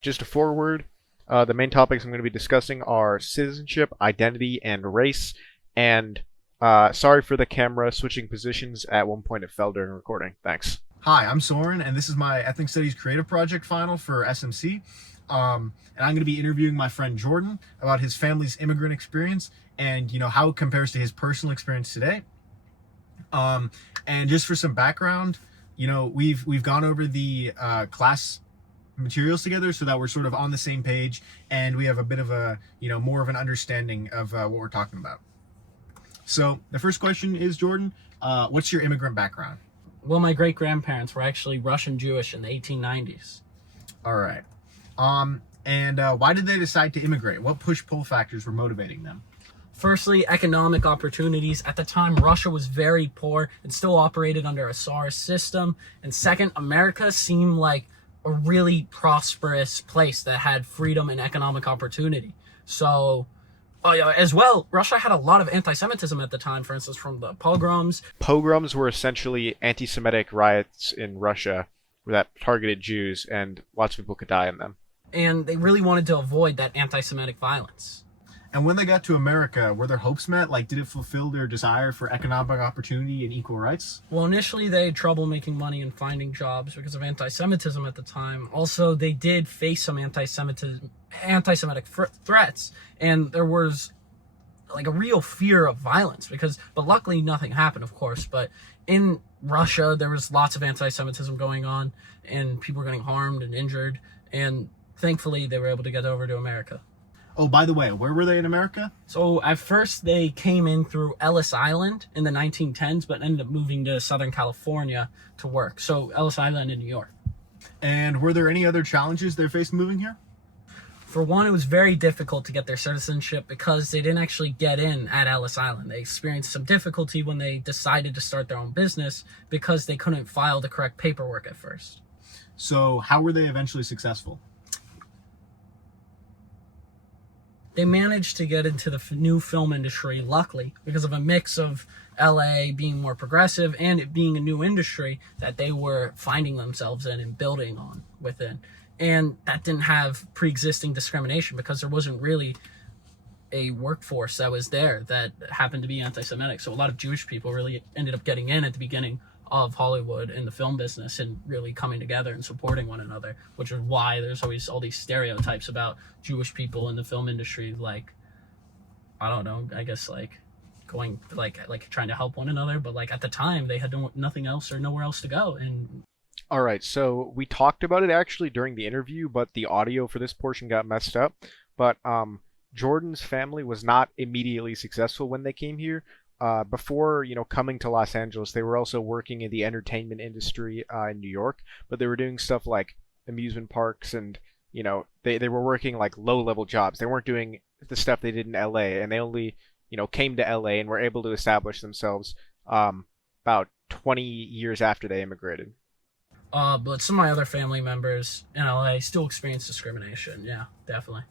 Just a foreword. The main topics I'm going to be discussing are citizenship, identity, and race. And sorry for the camera switching positions. At one point, it fell during recording. Thanks. Hi, I'm Soren, and this is my Ethnic Studies Creative Project final for SMC. And I'm going to be interviewing my friend Jordan about his family's immigrant experience and how it compares to his personal experience today. And just for some background, we've gone over the class materials together so that we're sort of on the same page and we have a bit of a more of an understanding of what we're talking about. So the first question is, Jordan, what's your immigrant background? Well, my great-grandparents were actually Russian Jewish in the 1890s. All right. And why did they decide to immigrate? What push-pull factors were motivating them? Firstly, economic opportunities. At the time, Russia was very poor and still operated under a Tsarist system. And second, America seemed like a really prosperous place that had freedom and economic opportunity. So, as well, Russia had a lot of anti-Semitism at the time, for instance, from the pogroms. Pogroms were essentially anti-Semitic riots in Russia that targeted Jews, and lots of people could die in them. And they really wanted to avoid that anti-Semitic violence. And when they got to America, were their hopes met? Like, did it fulfill their desire for economic opportunity and equal rights? Well, initially they had trouble making money and finding jobs because of anti-Semitism at the time. Also, they did face some anti-Semitic threats, and there was like a real fear of violence but luckily nothing happened, of course. But in Russia, there was lots of anti-Semitism going on, and people were getting harmed and injured, and thankfully they were able to get over to America. Oh, by the way, where were they in America? So at first they came in through Ellis Island in the 1910s, but ended up moving to Southern California to work. So Ellis Island in New York. And were there any other challenges they faced moving here? For one, it was very difficult to get their citizenship because they didn't actually get in at Ellis Island. They experienced some difficulty when they decided to start their own business because they couldn't file the correct paperwork at first. So how were they eventually successful? They managed to get into the new film industry, luckily, because of a mix of LA being more progressive and it being a new industry that they were finding themselves in and building on within. And that didn't have pre-existing discrimination because there wasn't really a workforce that was there that happened to be anti-Semitic. So a lot of Jewish people really ended up getting in at the beginning of Hollywood and the film business and really coming together and supporting one another, which is why there's always all these stereotypes about Jewish people in the film industry, like, I don't know, I guess like going like trying to help one another, but like at the time they had nothing else or nowhere else to go. And All right, so we talked about it actually during the interview, but the audio for this portion got messed up. But Jordan's family was not immediately successful when they came here. Before coming to Los Angeles, they were also working in the entertainment industry in New York, but they were doing stuff like amusement parks, and they were working like low-level jobs. They weren't doing the stuff they did in LA, and they only came to LA and were able to establish themselves about 20 years after they immigrated. But some of my other family members in LA still experience discrimination. Yeah, definitely.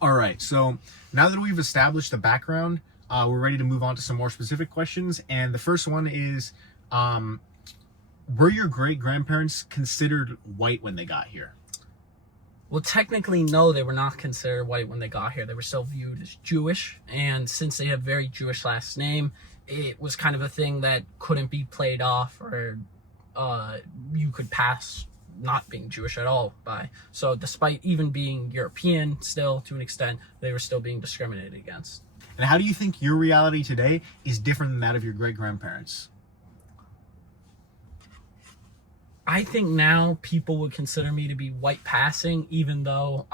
All right, so now that we've established the background, we're ready to move on to some more specific questions. And the first one is, were your great-grandparents considered white when they got here? Well, technically, no, they were not considered white when they got here. They were still viewed as Jewish. And since they have a very Jewish last name, it was kind of a thing that couldn't be played off or you could pass not being Jewish at all by. So despite even being European still, to an extent, they were still being discriminated against. And how do you think your reality today is different than that of your great-grandparents? I think now people would consider me to be white passing, even though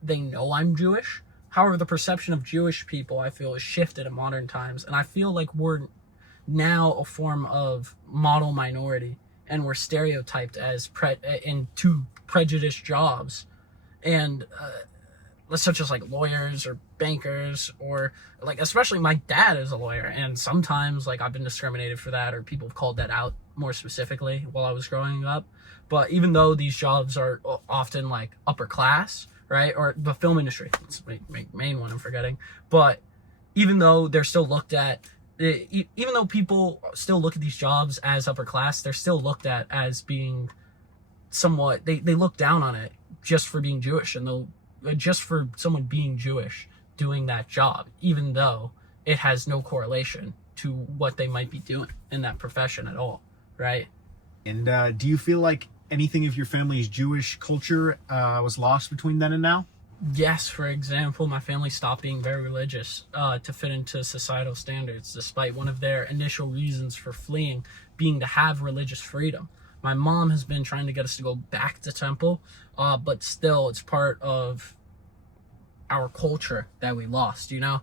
they know I'm Jewish. However, the perception of Jewish people, I feel, has shifted in modern times. And I feel like we're now a form of model minority, and we're stereotyped as into prejudiced jobs. And such as like lawyers or bankers, or like, especially my dad is a lawyer, and sometimes like I've been discriminated for that, or people have called that out more specifically while I was growing up. But even though these jobs are often like upper class, right, or the film industry, it's the main one I'm forgetting, but even though they're still looked at, even though people still look at these jobs as upper class, they're still looked at as being somewhat, they look down on it just for being Jewish, and they'll just for someone being Jewish doing that job, even though it has no correlation to what they might be doing in that profession at all, right? And do you feel like anything of your family's Jewish culture was lost between then and now? Yes, for example, my family stopped being very religious to fit into societal standards, despite one of their initial reasons for fleeing being to have religious freedom. My mom has been trying to get us to go back to temple, but still it's part of our culture that we lost, you know?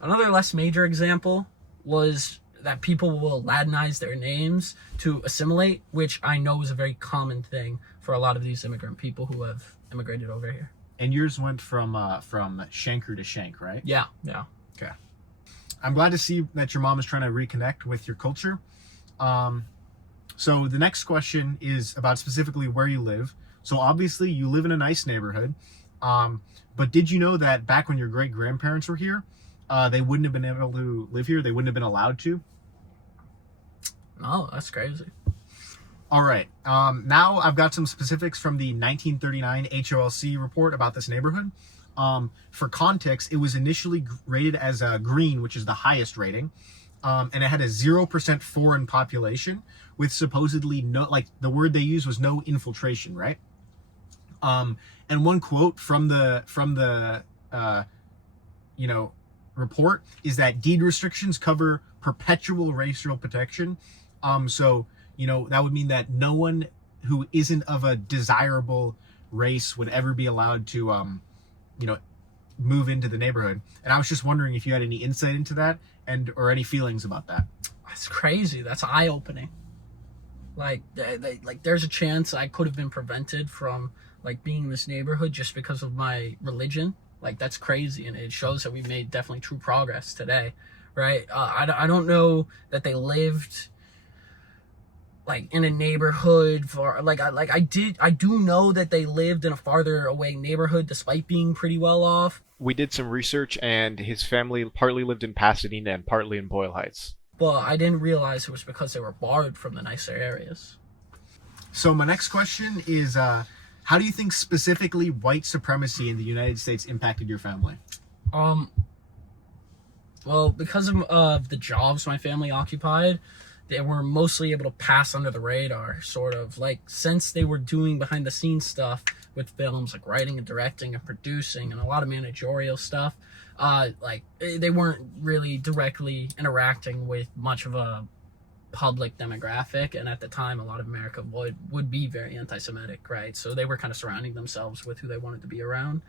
Another less major example was that people will Latinize their names to assimilate, which I know is a very common thing for a lot of these immigrant people who have immigrated over here. And yours went from Shanker to Shank, right? Yeah. Okay. I'm glad to see that your mom is trying to reconnect with your culture. So the next question is about specifically where you live. So obviously you live in a nice neighborhood. But did you know that back when your great-grandparents were here, they wouldn't have been able to live here? They wouldn't have been allowed to? No, that's crazy. All right. Now I've got some specifics from the 1939 HOLC report about this neighborhood. For context, it was initially rated as a green, which is the highest rating. And it had a 0% foreign population with supposedly no, like the word they used was no infiltration, right? And one quote from the report is that deed restrictions cover perpetual racial protection. So that would mean that no one who isn't of a desirable race would ever be allowed to move into the neighborhood. And I was just wondering if you had any insight into that or any feelings about that. That's crazy. That's eye-opening. Like there's a chance I could have been prevented from like being in this neighborhood just because of my religion. Like that's crazy, and it shows that we've made definitely true progress today, right? I don't know that they lived like in a neighborhood for I do know that they lived in a farther away neighborhood despite being pretty well off. We did some research, and his family partly lived in Pasadena and partly in Boyle Heights. But I didn't realize it was because they were barred from the nicer areas. So my next question is, how do you think specifically white supremacy in the United States impacted your family? Well, because of the jobs my family occupied, they were mostly able to pass under the radar, sort of. Like, since they were doing behind the scenes stuff with films, like writing and directing and producing and a lot of managerial stuff, they weren't really directly interacting with much of a public demographic. And at the time, a lot of America would be very anti-Semitic, right? So they were kind of surrounding themselves with who they wanted to be around.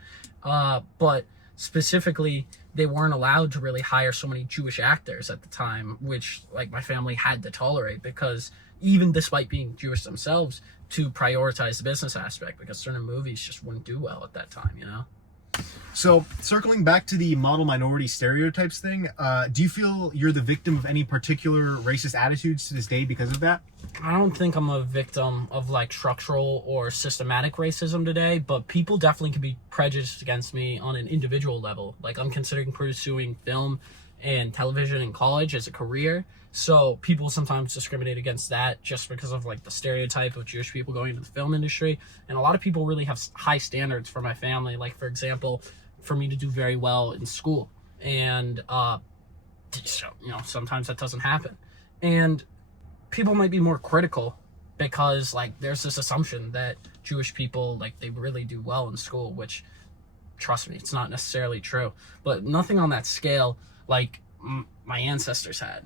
But specifically, they weren't allowed to really hire so many Jewish actors at the time, which like my family had to tolerate, because even despite being Jewish themselves, to prioritize the business aspect, because certain movies just wouldn't do well at that time, you know? So circling back to the model minority stereotypes thing, do you feel you're the victim of any particular racist attitudes to this day because of that? I don't think I'm a victim of like structural or systematic racism today, but people definitely can be prejudiced against me on an individual level. Like, I'm considering pursuing film and television in college as a career, so people sometimes discriminate against that just because of like the stereotype of Jewish people going into the film industry. And a lot of people really have high standards for my family, like for example, for me to do very well in school, and so sometimes that doesn't happen, and people might be more critical because like there's this assumption that Jewish people, like, they really do well in school, which, trust me, it's not necessarily true, but nothing on that scale like my ancestors had.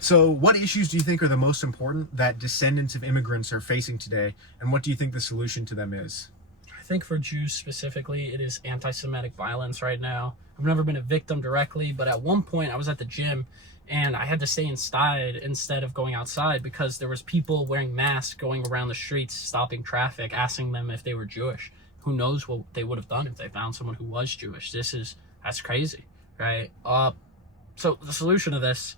So what issues do you think are the most important that descendants of immigrants are facing today, and what do you think the solution to them is? I think for Jews specifically, it is anti-Semitic violence right now. I've never been a victim directly, but at one point I was at the gym and I had to stay inside instead of going outside because there was people wearing masks going around the streets, stopping traffic, asking them if they were Jewish. Who knows what they would have done if they found someone who was Jewish. That's crazy, right? So the solution to this,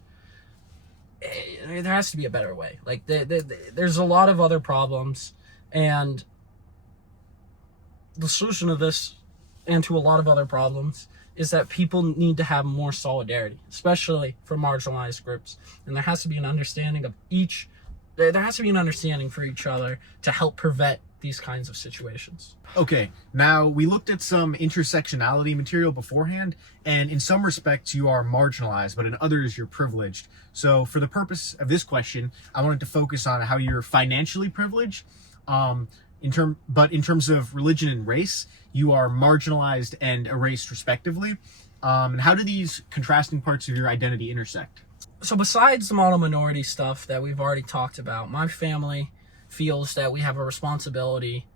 there has to be a better way. Like, there's a lot of other problems, and the solution to this and to a lot of other problems is that people need to have more solidarity, especially for marginalized groups. And there has to be an understanding for each other to help prevent these kinds of situations. Okay, now we looked at some intersectionality material beforehand, and in some respects you are marginalized, but in others you're privileged. So for the purpose of this question, I wanted to focus on how you're financially privileged. In terms of religion and race, you are marginalized and erased respectively. And how do these contrasting parts of your identity intersect? So besides the model minority stuff that we've already talked about, my family feels that we have a responsibility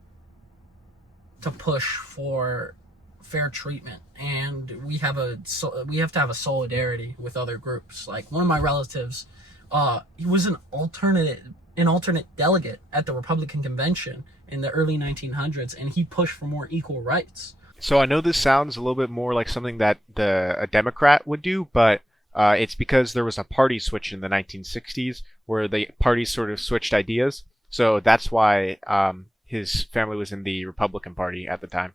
to push for fair treatment, and we have to have a solidarity with other groups. Like one of my relatives, he was an alternate delegate at the Republican convention in the early 1900s, and he pushed for more equal rights. So I know this sounds a little bit more like something that a Democrat would do, but it's because there was a party switch in the 1960s where the parties sort of switched ideas. So that's why his family was in the Republican Party at the time.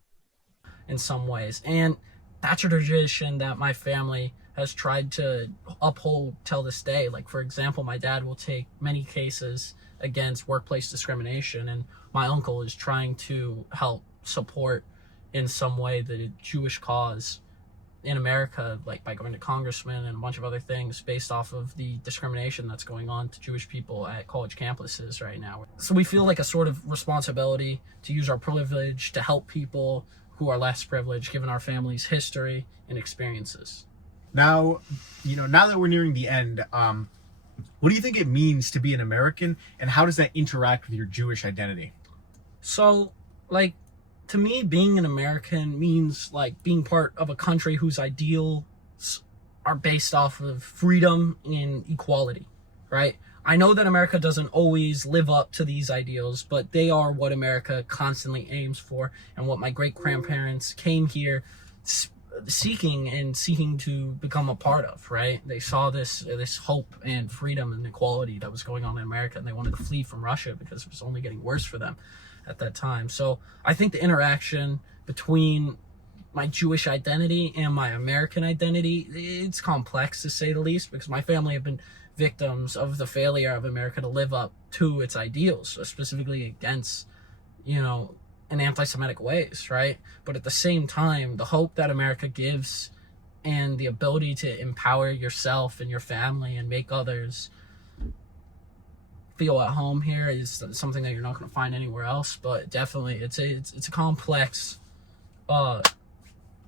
In some ways, and that's a tradition that my family has tried to uphold till this day. Like, for example, my dad will take many cases against workplace discrimination, and my uncle is trying to help support in some way the Jewish cause in America, like by going to congressmen and a bunch of other things based off of the discrimination that's going on to Jewish people at college campuses right now. So we feel like a sort of responsibility to use our privilege to help people who are less privileged, given our family's history and experiences. Now, now that we're nearing the end, what do you think it means to be an American, and how does that interact with your Jewish identity? So, like, to me, being an American means like being part of a country whose ideals are based off of freedom and equality, right? I know that America doesn't always live up to these ideals, but they are what America constantly aims for, and what my great-grandparents came here seeking to become a part of, right? They saw this hope and freedom and equality that was going on in America, and they wanted to flee from Russia because it was only getting worse for them at that time. So I think the interaction between my Jewish identity and my American identity, it's complex to say the least, because my family have been victims of the failure of America to live up to its ideals, specifically against, in anti-Semitic ways, right? But at the same time, the hope that America gives and the ability to empower yourself and your family and make others feel at home here is something that you're not going to find anywhere else. But definitely, it's a complex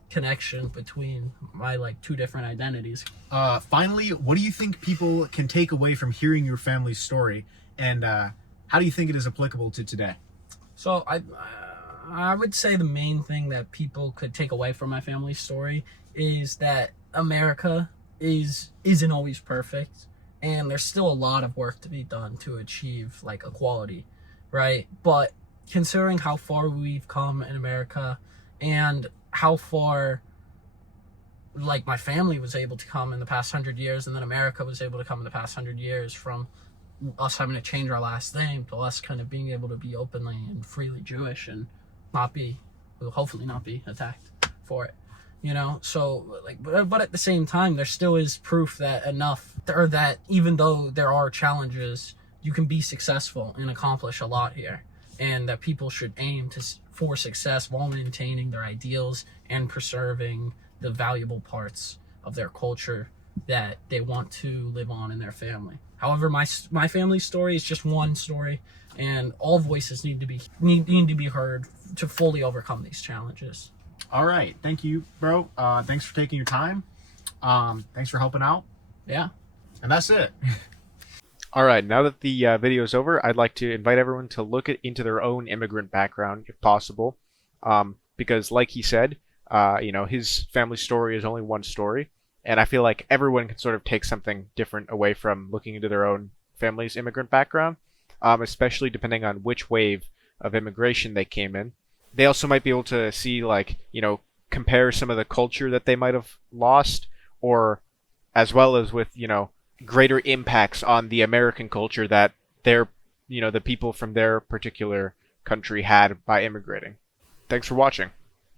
connection between my two different identities. Finally, what do you think people can take away from hearing your family's story, and how do you think it is applicable to today? So I would say the main thing that people could take away from my family's story is that America isn't always perfect, and there's still a lot of work to be done to achieve equality, right? But considering how far we've come in America and how far my family was able to come in the past 100 years, and then America was able to come in the past 100 years, from us having to change our last name to us kind of being able to be openly and freely Jewish and hopefully not be attacked for it, so but at the same time, there still is proof that even though there are challenges, you can be successful and accomplish a lot here, and that people should aim for success while maintaining their ideals and preserving the valuable parts of their culture that they want to live on in their family. However, my family's story is just one story, and all voices need to be heard to fully overcome these challenges. All right, thank you, bro. Thanks for taking your time. Thanks for helping out. Yeah, and that's it. All right, now that the video is over, I'd like to invite everyone to look into their own immigrant background, if possible, because, like he said, his family story is only one story, and I feel like everyone can sort of take something different away from looking into their own family's immigrant background, especially depending on which wave of immigration they came in. They also might be able to see, compare some of the culture that they might have lost, or as well as with, greater impacts on the American culture that the people from their particular country had by immigrating. Thanks for watching.